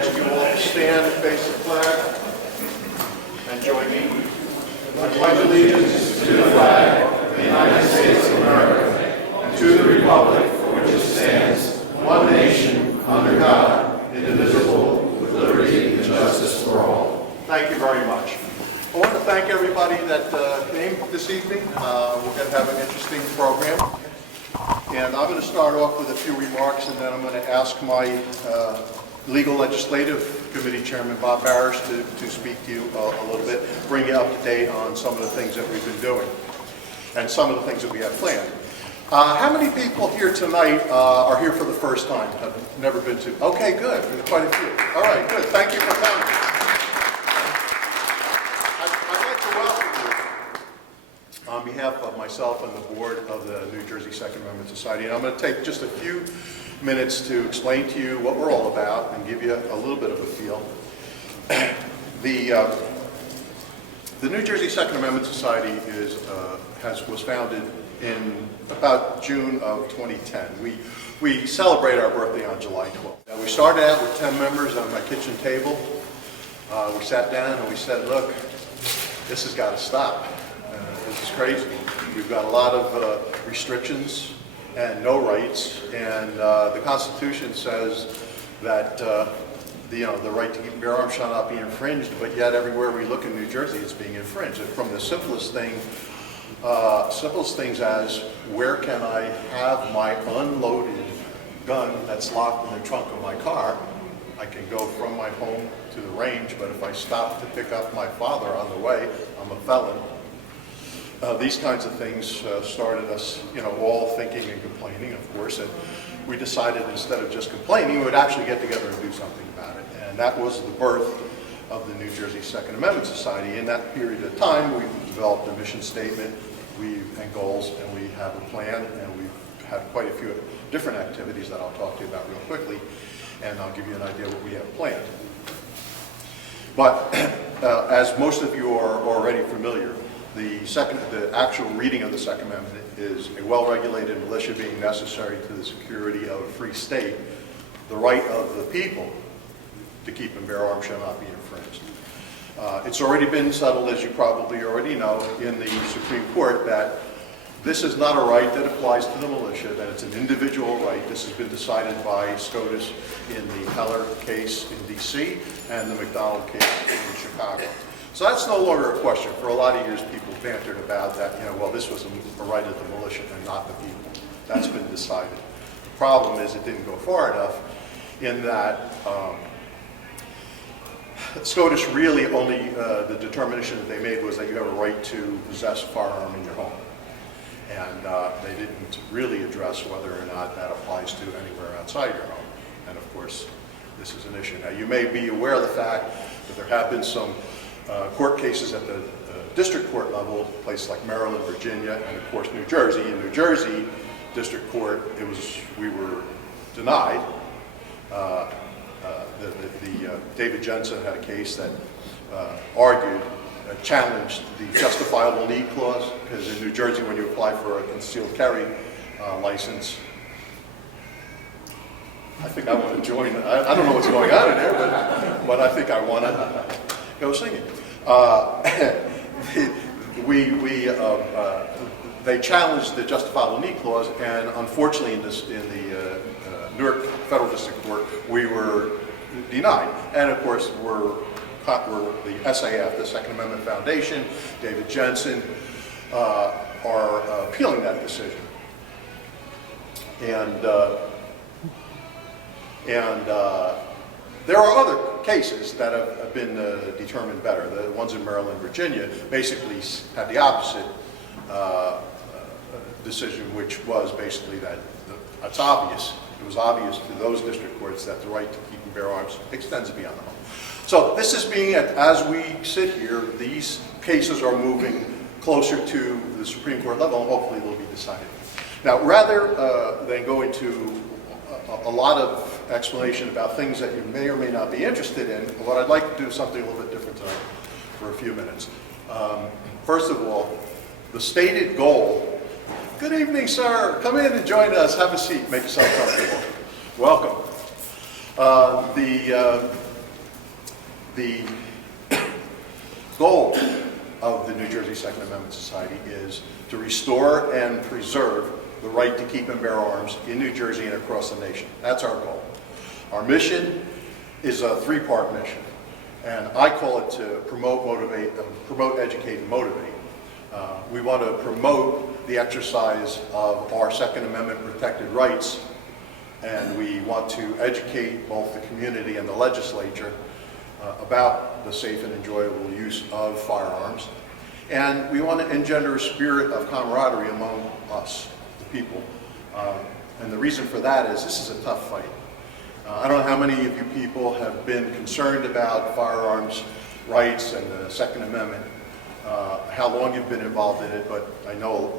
Ask you all to stand and face the flag and join me. I pledge allegiance to the flag of the United States of America and to the republic for which it stands, one nation, under God, indivisible, with liberty and justice for all. Thank you very much. I want to thank everybody that came this evening. We're going to have an interesting program. And I'm going to start off with a few remarks, and then I'm going to ask my Legal Legislative Committee Chairman, Bob Barish, to speak to you a little bit, bring you up to date on some of the things that we've been doing and some of the things that we have planned. How many people here tonight are here for the first time, have never been to? Okay, good. There's quite a few. All right, good. Thank you for coming. I'd like to welcome you on behalf of myself and the board of the New Jersey Second Amendment Society. And I'm going to take just a few minutes to explain to you what we're all about and give you a little bit of a feel. The New Jersey Second Amendment Society was founded in about June of 2010. We celebrate our birthday on July 12th. Now, we started out with 10 members on my kitchen table. We sat down and we said, look, this has got to stop. This is crazy. We've got a lot of restrictions and no rights, and the Constitution says that the right to keep and bear arms shall not be infringed, but yet everywhere we look in New Jersey it's being infringed. And from the simplest things as where can I have my unloaded gun that's locked in the trunk of my car? I can go from my home to the range, but if I stop to pick up my father on the way, I'm a felon. These kinds of things started us, all thinking and complaining, of course, and we decided instead of just complaining, we would actually get together and do something about it. And that was the birth of the New Jersey Second Amendment Society. In that period of time, we developed a mission statement and goals, and we have a plan, and we've had quite a few different activities that I'll talk to you about real quickly, and I'll give you an idea of what we have planned. But as most of you are already familiar, the actual reading of the Second Amendment is a well-regulated militia being necessary to the security of a free state. The right of the people to keep and bear arms shall not be infringed. It's already been settled, as you probably already know, in the Supreme Court that this is not a right that applies to the militia, that it's an individual right. This has been decided by SCOTUS in the Heller case in D.C. and the McDonald case in Chicago. So that's no longer a question. For a lot of years, people bantered about that, well, this was a right of the militia and not the people. That's been decided. The problem is it didn't go far enough in that SCOTUS really only, the determination that they made was that you have a right to possess a firearm in your home. And they didn't really address whether or not that applies to anywhere outside your home. And of course, this is an issue. Now, you may be aware of the fact that there have been some court cases at the district court level, places like Maryland, Virginia, and of course New Jersey. In New Jersey district court, we were denied. David Jensen had a case that challenged the justifiable need clause, because in New Jersey, when you apply for a concealed carry license, I think I want to join. I don't know what's going on in there, but I think I want to go singing. They challenged the justifiable need clause, and unfortunately, in the Newark Federal District Court, we were denied. And of course, we're the SAF, the Second Amendment Foundation, David Jensen, are appealing that decision. And there are other cases that have been determined better. The ones in Maryland and Virginia basically had the opposite decision, which was basically that it's obvious. It was obvious to those district courts that the right to keep and bear arms extends beyond the home. So this is being, as we sit here, these cases are moving closer to the Supreme Court level, and hopefully they'll be decided. Now, rather than go into a lot of explanation about things that you may or may not be interested in, what I'd like to do is something a little bit different tonight for a few minutes. First of all, the stated goal. Good evening, sir. Come in and join us. Have a seat. Make yourself comfortable. Welcome. The goal of the New Jersey Second Amendment Society is to restore and preserve the right to keep and bear arms in New Jersey and across the nation. That's our goal. Our mission is a three-part mission, and I call it to promote, educate, and motivate. We want to promote the exercise of our Second Amendment protected rights, and we want to educate both the community and the legislature about the safe and enjoyable use of firearms. And we want to engender a spirit of camaraderie among us, the people. And the reason for that is this is a tough fight. I don't know how many of you people have been concerned about firearms rights and the Second Amendment, how long you've been involved in it, but I know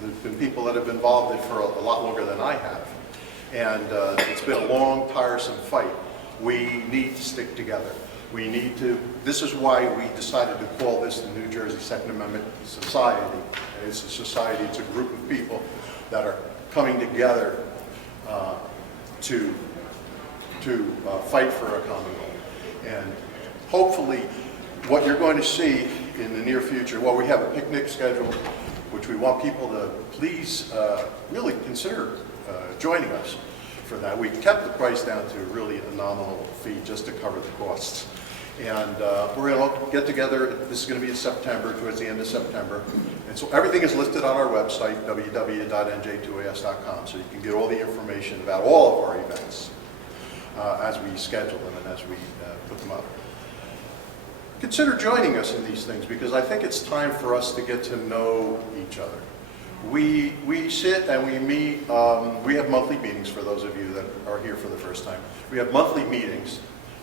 there's been people that have been involved in it for a lot longer than I have. And it's been a long, tiresome fight. We need to stick together. We need to, this is why we decided to call this the New Jersey Second Amendment Society. And it's a society, it's a group of people that are coming together to fight for a common goal. And hopefully what you're going to see in the near future, well, we have a picnic scheduled, which we want people to please really consider joining us for that. We kept the price down to really a nominal fee just to cover the costs. And we're going to get together. This is going to be in September, towards the end of September. And so everything is listed on our website, www.nj2as.com, so you can get all the information about all of our events as we schedule them and as we put them up. Consider joining us in these things, because I think it's time for us to get to know each other. We sit and we meet, we have monthly meetings for those of you that are here for the first time. We have monthly meetings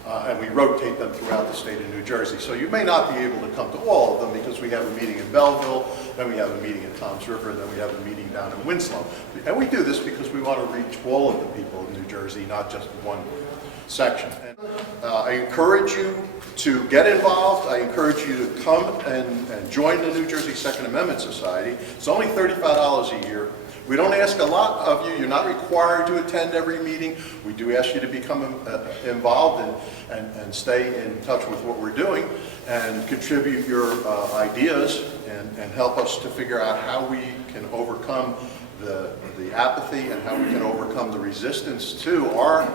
and we rotate them throughout the state of New Jersey. So you may not be able to come to all of them because we have a meeting in Belleville, then we have a meeting in Toms River, then we have a meeting down in Winslow. And we do this because we want to reach all of the people of New Jersey, not just one section. And, I encourage you to get involved. I encourage you to come and join the New Jersey Second Amendment Society. It's only $35 a year. We don't ask a lot of you. You're not required to attend every meeting. We do ask you to become involved and stay in touch with what we're doing and contribute your ideas and help us to figure out how we can overcome the apathy and how we can overcome the resistance to our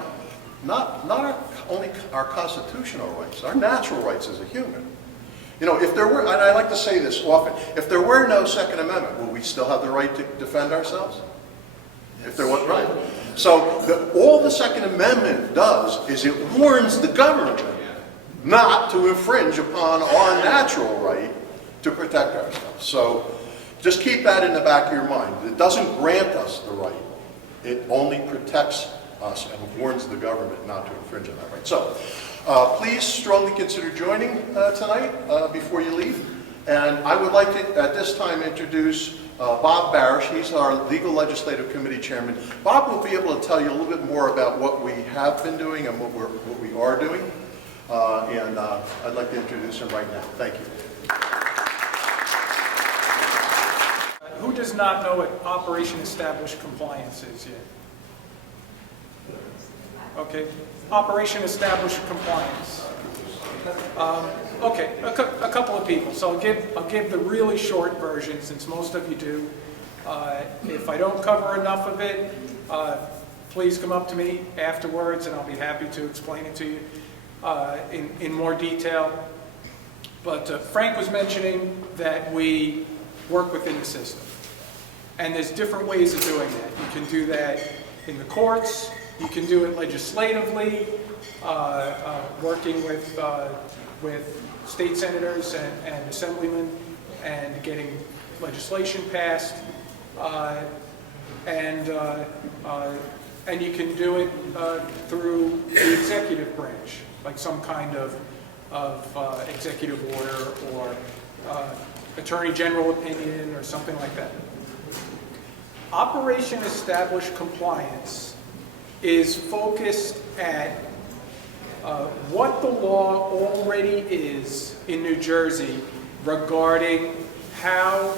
not only our constitutional rights, our natural rights as a human. You know, if there were, and I like to say this often, if there were no Second Amendment, would we still have the right to defend ourselves? If there was, right. So all the Second Amendment does is it warns the government not to infringe upon our natural right to protect ourselves. So just keep that in the back of your mind. It doesn't grant us the right. It only protects us and warns the government not to infringe on that right. So please strongly consider joining tonight before you leave. And I would like to, at this time, introduce Bob Barish. He's our Legal Legislative Committee Chairman. Bob will be able to tell you a little bit more about what we have been doing and what we are doing. And I'd like to introduce him right now. Thank you. Who does not know what Operation Established Compliance is yet? Okay, Operation Established Compliance. Okay, a couple of people. So I'll give the really short version, since most of you do. If I don't cover enough of it, please come up to me afterwards, and I'll be happy to explain it to you in more detail. But Frank was mentioning that we work within the system, and there's different ways of doing that. You can do that in the courts. You can do it legislatively, working with state senators and assemblymen and getting legislation passed, and you can do it through the executive branch, like some kind of executive order or attorney general opinion or something like that. Operation Established Compliance is focused at what the law already is in New Jersey regarding how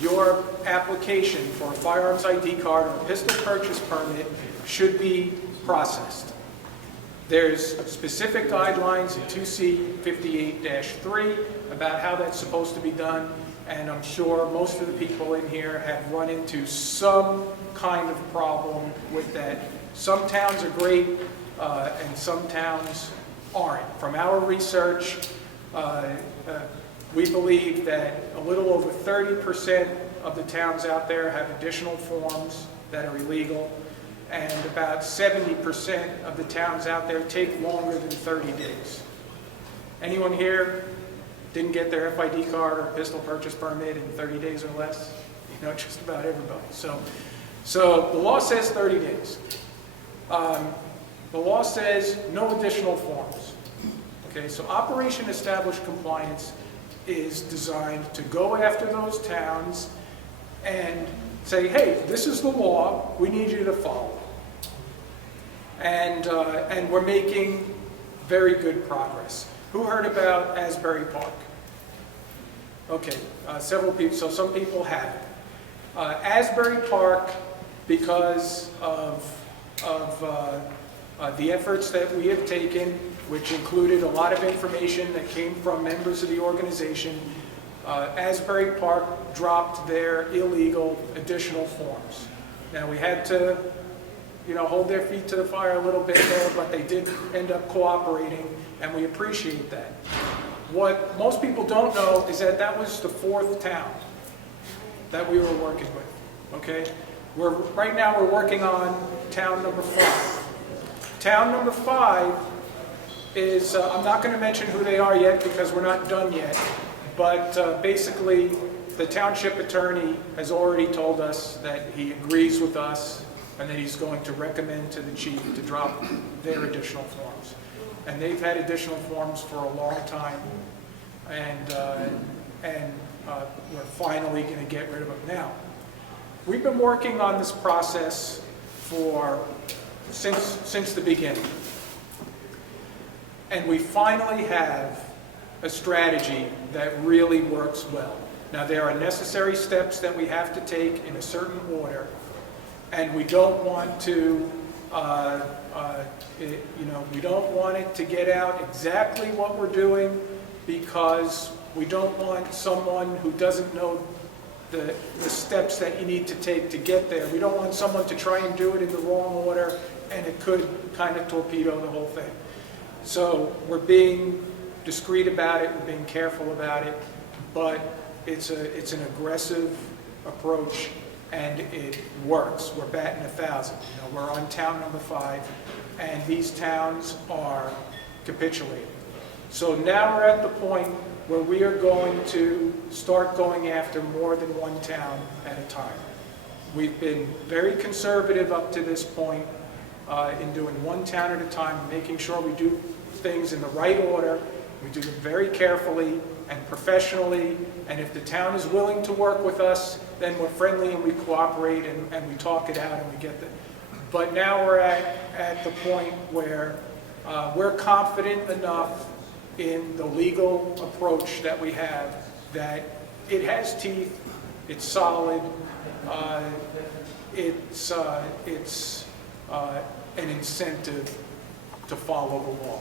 your application for a firearms ID card or a pistol purchase permit should be processed. There's specific guidelines in 2C 58-3 about how that's supposed to be done, and I'm sure most of the people in here have run into some kind of problem with that. Some towns are great, and some towns aren't. From our research, we believe that a little over 30% of the towns out there have additional forms that are illegal, and about 70% of the towns out there take longer than 30 days. Anyone here didn't get their FID card or pistol purchase permit in 30 days or less? You know, just about everybody. So the law says 30 days. The law says no additional forms. Okay, so Operation Established Compliance is designed to go after those towns and say, hey, this is the law, we need you to follow it. And we're making very good progress. Who heard about Asbury Park? Okay, several people, so some people haven't. Asbury Park, because of the efforts that we have taken, which included a lot of information that came from members of the organization, Asbury Park dropped their illegal additional forms. Now, we had to, hold their feet to the fire a little bit there, but they did end up cooperating, and we appreciate that. What most people don't know is that that was the 4th town that we were working with, okay? Right now we're working on town number 5. Town number 5 is, I'm not going to mention who they are yet because we're not done yet, but basically the township attorney has already told us that he agrees with us and that he's going to recommend to the chief to drop their additional forms. And they've had additional forms for a long time, and we're finally going to get rid of them now. We've been working on this process since the beginning. And we finally have a strategy that really works well. Now, there are necessary steps that we have to take in a certain order, and we don't want to, we don't want it to get out exactly what we're doing, because we don't want someone who doesn't know the steps that you need to take to get there. We don't want someone to try and do it in the wrong order, and it could kind of torpedo the whole thing. So we're being discreet about it, we're being careful about it, but it's an aggressive approach, and it works. We're batting 1,000. We're on town number 5, and these towns are capitulating. So now we're at the point where we are going to start going after more than one town at a time. We've been very conservative up to this point in doing one town at a time, making sure we do things in the right order. We do them very carefully and professionally, and if the town is willing to work with us, then we're friendly and we cooperate and we talk it out and we get the. But now we're at the point where we're confident enough in the legal approach that we have that it has teeth, it's solid, it's an incentive to follow the law.